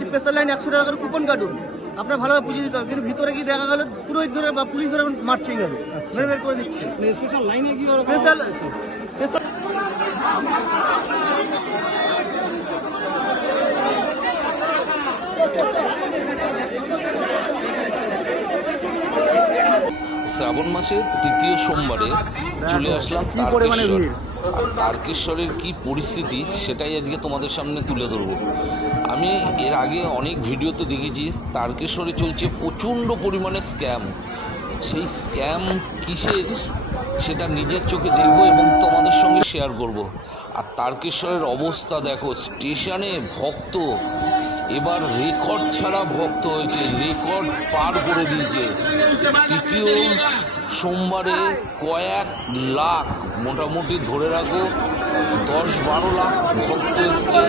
Special line 100 টাকা করে coupon কাটুন, আপনার ভালোভাবে পুজো দিতে হবে। কিন্তু ভিতরে কি দেখা গেল পুরোহিত ধরে বা পুলিশ ধরে মারছে গেল, মেরে বের করে দিচ্ছে। স্পেশাল লাইনে কি স্পেশাল শ্রাবণ মাসের তৃতীয় সোমবারে চলে আসলাম তারকেশ্বর। আর তারকেশ্বরের কি পরিস্থিতি সেটাই আজকে তোমাদের সামনে তুলে ধরবো। আমি এর আগে অনেক ভিডিওতে দেখেছি তারকেশ্বরে চলছে প্রচণ্ড পরিমাণে স্ক্যাম। সেই স্ক্যাম কিসের সেটা নিজের চোখে দেখব এবং তোমাদের সঙ্গে শেয়ার করব। আর তারকেশ্বরের অবস্থা দেখো, স্টেশনে ভক্ত এবার রেকর্ড ছাড়া ভক্ত হয়েছে, রেকর্ড পার করে দিয়েছে। তৃতীয় সোমবারে কয়েক লাখ, মোটামুটি ধরে রাখো 10-12 লাখ ভক্ত এসছে,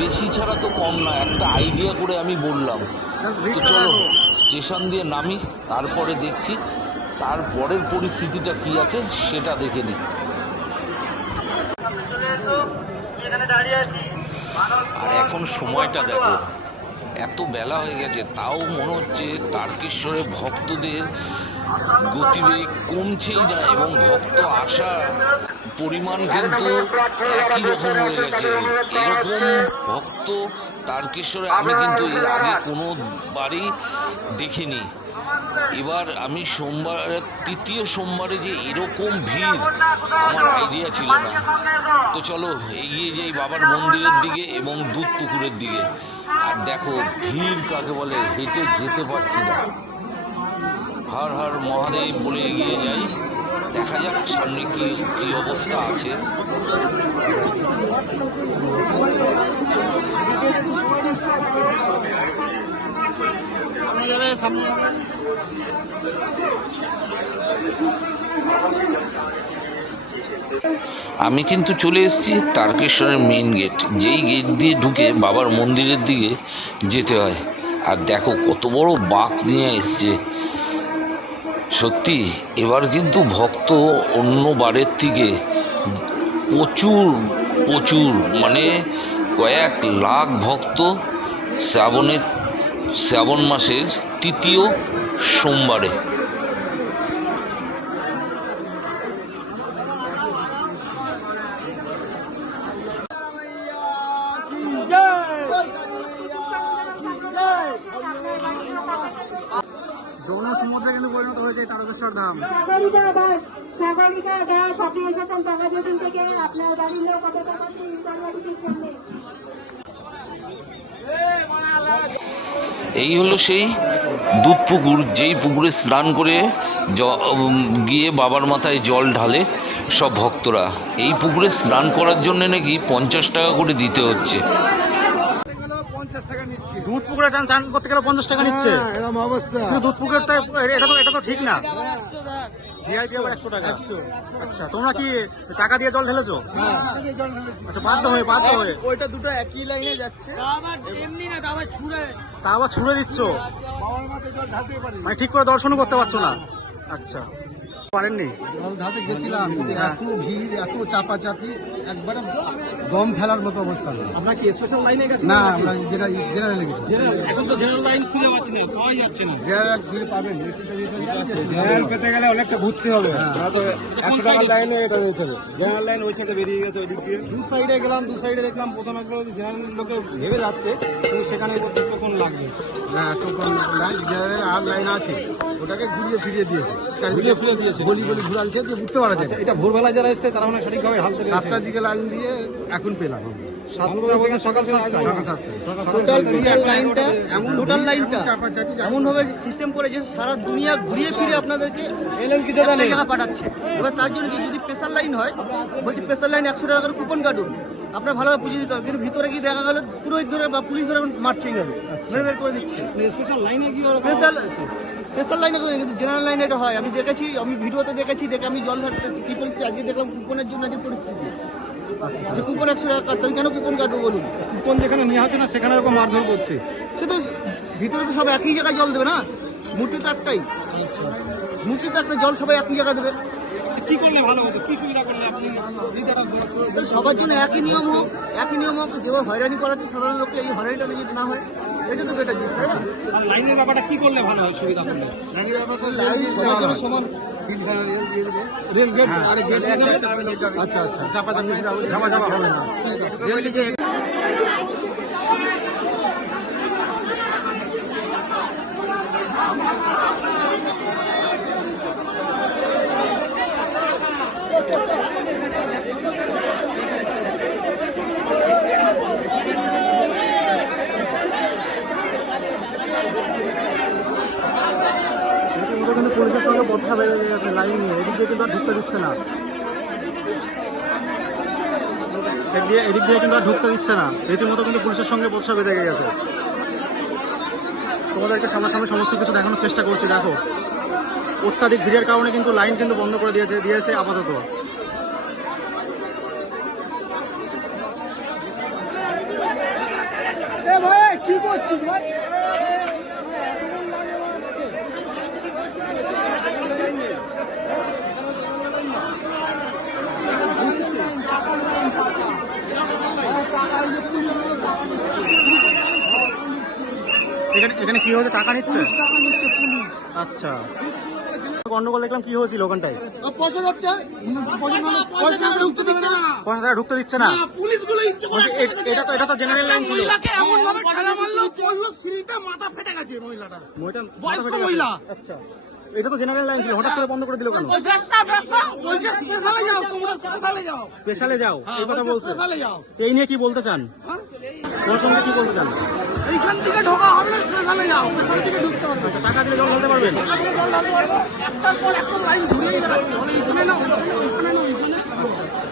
বেশি ছাড়া তো কম না। একটা আইডিয়া করে আমি বললাম। তো চলো স্টেশন দিয়ে নামি, তারপরে দেখছি তারপরের পরিস্থিতিটা কি আছে সেটা দেখে নিই। আর এখন সময়টা দেখো, এত বেলা হয়ে গেছে, তাও মনে হচ্ছে তারকেশ্বরে ভক্তদের গতিবেগ কমছেই যায় এবং ভক্ত আসা পরিমাণ কিন্তু একই রকম হয়ে গেছে। এরকম ভক্ত তারকেশ্বরে আমি কিন্তু এর আগে কোনো বারই দেখিনি। এবার আমি তৃতীয় সোমবারে যে এরকম ভিড় আমার আইডিয়া ছিল না। তো চলো এগিয়ে যাই বাবার মন্দিরের দিকে এবং দুধ পুকুরের দিকে। আর দেখো ভিড় কাকে বলে, হেঁটে যেতে পারছি না। হর হর মহাদেব বলে এগিয়ে যাই, দেখা যাক সামনে কি অবস্থা আছে। আমি কিন্তু চলে এসেছি তারকেশ্বরের মেইন গেট, যেই গেট দিয়ে ঢুকে বাবার মন্দিরের দিকে যেতে হয়। আর দেখো কত বড় বাঁক নিয়ে এসছে। সত্যি এবার কিন্তু ভক্ত অন্য বারের থেকে প্রচুর মানে কয়েক লাখ ভক্ত শ্রাবণ মাসের তৃতীয় সোমবারে। যমুনা সমুদ্রে কিন্তু পরিণত হয়েছে তারকেশ্বর ধাম। এই হলো সেই দুধ পুকুর, যেই পুকুরে স্নান করে গিয়ে বাবার মাথায় জল ঢালে সব ভক্তরা। এই পুকুরে স্নান করার জন্য নাকি 50 টাকা করে দিতে হচ্ছে। দুধ পুকুরে চান করতে গেলে 50 টাকা নিচ্ছে, এরকম অবস্থা। দুধ পুকুরটা এটা তো ঠিক না। ভিআইপি আবার 100 টাকা। আচ্ছা, তোমরা কি টাকা দিয়ে জল ঢেলেছো? আচ্ছা, বাধ্য হয়ে ওইটা দুটো একই লাইনে যাচ্ছে, তা আবার ছুড়ে দিচ্ছ, মানে ঠিক করে দর্শনও করতে পারছো না। আচ্ছা, পারেননি? ধাতে গেছিলাম, এত ভিড়, এত চাপাচাপি, একবারে দম ফেলার মতো অবস্থা। আমরা কি স্পেশাল লাইনে গেছি? না, আমরা জেনারেলে গেছি। এখন তো জেনারেল লাইন খুলে পাচ্ছি না, পাওয়া যাচ্ছে না। জেনারেল ভিড় পাবেন, জেনারেল পেতে গেলে অনেকটা ঘুরতে হবে। 100 টাকার লাইনে এটা যেতে হবে। জেনারেল লাইন ওই সাইডে বেরিয়ে গেছে, ওই দিক দিয়ে দু সাইডে গেলাম। দু সাইডে দেখলাম প্রথমে জেনারেল লোকে ভেবে যাচ্ছে, কিন্তু সেখানে কতক্ষণ লাগবে না, এতক্ষণ লাইন জেনারেল আর লাইন আছে, ওটাকে ঘুরিয়ে ফিরিয়ে দিয়েছে, গলি ঘুরালছে যে বুঝতে পারা যায়। এটা ভোরবেলা যারা এসছে তারা মানে সঠিকভাবে হাল থেকে 7টার দিকে লাইন দিয়ে এখন পেলাম। সকাল লাইনটা এমন ভাবে সিস্টেম করে যে সারা দুনিয়া ঘুরিয়ে ফিরে আপনাদেরকে টাকা পাঠাচ্ছে। এবার তার জন্য কি যদি স্পেশাল লাইন হয়, বলছি স্পেশাল লাইন 100 টাকা করে কুপন কাটুন, আপনার ভালোভাবে পুজো দিতে হবে। কিন্তু ভিতরে কি দেখা গেল পুরোহিত ধরে বা পুলিশ ধরে মারছে গেল, মেরে বের করে দিচ্ছে। স্পেশাল লাইনে কি স্পেশাল লাইনে কিন্তু জেনারেল লাইনে এটা হয়। আমি দেখেছি, আমি ভিডিওতে দেখেছি, দেখে আমি জল ধরতে কি পরিস্থিতি। আজকে দেখলাম কুপনের জন্য যে পরিস্থিতি, যে কুপন 100 টাকা কাটতে, আমি কেন কুপন কাটবো বলুন? কুপন যেখানে নেওয়া হচ্ছে না সেখানে এরকম মারধর করছে। সে তো ভিতরে তো সব একই জায়গায় জল দেবে না, মূর্তি তো একটাই, মূর্তি তো একটা, জল সবাই একই জায়গায় দেবে। কি করলে ভালো হতো, কি সুবিধা করলে আপনি তো সবার জন্য একই নিয়ম হোক, যেভাবে হয়রানি করাচ্ছে সাধারণ লোককে, এই হয়রানিটা যদি না হয়, এটা তো বেটার জিনিস, তাই না? লাইনের ব্যাপারটা কি করলে ভালো হয়, সুবিধা করলে? লাইনের ব্যাপারটা সবার জন্য সমান। রেল গেট, আরে গেট আচ্ছা আচ্ছা, যাওয়া হবে না। কিন্তু পুলিশের সঙ্গে বচসা বেড়ে গেছে লাইন নিয়ে, এদিক দিয়ে কিন্তু আর ঢুকতে দিচ্ছে না, এদিক দিয়ে কিন্তু আর ঢুকতে দিচ্ছে না, রীতিমতো কিন্তু পুলিশের সঙ্গে বচসা বেড়ে গেছে। তোমাদেরকে সামনাসামনি সমস্ত কিছু দেখানোর চেষ্টা করছি। দেখো, অত্যাধিক ভিড়ের কারণে কিন্তু লাইন কিন্তু বন্ধ করে দিয়েছে আপাতত। কি করছিস ভাই? এখানে কি হয়েছে? টাকা নিচ্ছে? আচ্ছা, গন্ডগোল দেখলাম, কি হয়েছিল ওখানটায়? পয়সা যাচ্ছে, পয়সা ঢুকতে দিচ্ছে না। এটা তো জেনারেল লাইন ছিল। আচ্ছা, এটা তো জেনারেল লাইন ছিল, হঠাৎ করে বন্ধ করে দিল কেন? স্পেশালে যাও, এই কথা বলছো? এই নিয়ে কি বলতে চান? ওর সঙ্গে কি বলতে চান? এইখান থেকে ঢোকা হবে না, স্পেশালে যাও, স্পেশাল থেকে ঢুকতে পারবে। আচ্ছা, টাকা দিয়ে জল ঢালতে পারবেন? একটার পর একটা লাইন ঘুরিয়েই বেড়াচ্ছে, এইখানে না ওইখানে না ওইখানে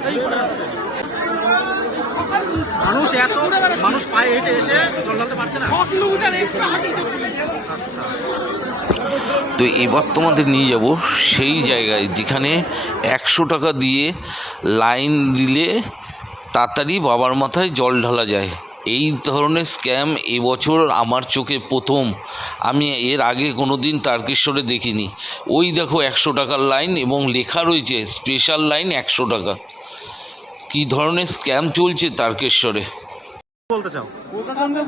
এই করে যাচ্ছে। মানুষ পায়ে হেঁটে এসে জল ঢালতে পারছে না। 6 কিলোমিটার এক্সট্রা হাঁটিতে। তো এবার তোমাদের নিয়ে যাব সেই জায়গায় যেখানে 100 টাকা দিয়ে লাইন দিলে তাড়াতাড়ি বাবার মাথায় জল ঢালা যায়। এই ধরনের স্ক্যাম এবছর আমার চোখে প্রথম, আমি এর আগে কোনো দিন তারকেশ্বরে দেখিনি। ওই দেখো 100 টাকার লাইন এবং লেখা রয়েছে স্পেশাল লাইন 100 টাকা। কী ধরনের স্ক্যাম চলছে তারকেশ্বরে বলতে চাও?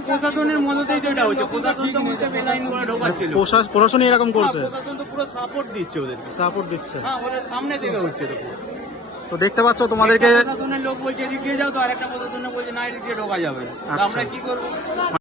প্রশাসনের মদতেই তো এটা হচ্ছে, প্রশাসন তো মুখে বেলাইন করে ঢোকাচ্ছিল, প্রশাসনই এরকম করছে, প্রশাসন তো পুরো সাপোর্ট দিচ্ছে ওদের, সাপোর্ট দিচ্ছে। হ্যাঁ ওদের সামনে থেকে হচ্ছে। তো দেখতে পাচ্ছ তোমাদেরকে, প্রশাসনের লোক বলছে এদিক দিয়ে যাও, তো আরেকটা প্রশাসনে বলছে না এদিক দিয়ে ঢোকা যাবে, আচ্ছা। আমরা কি করবো?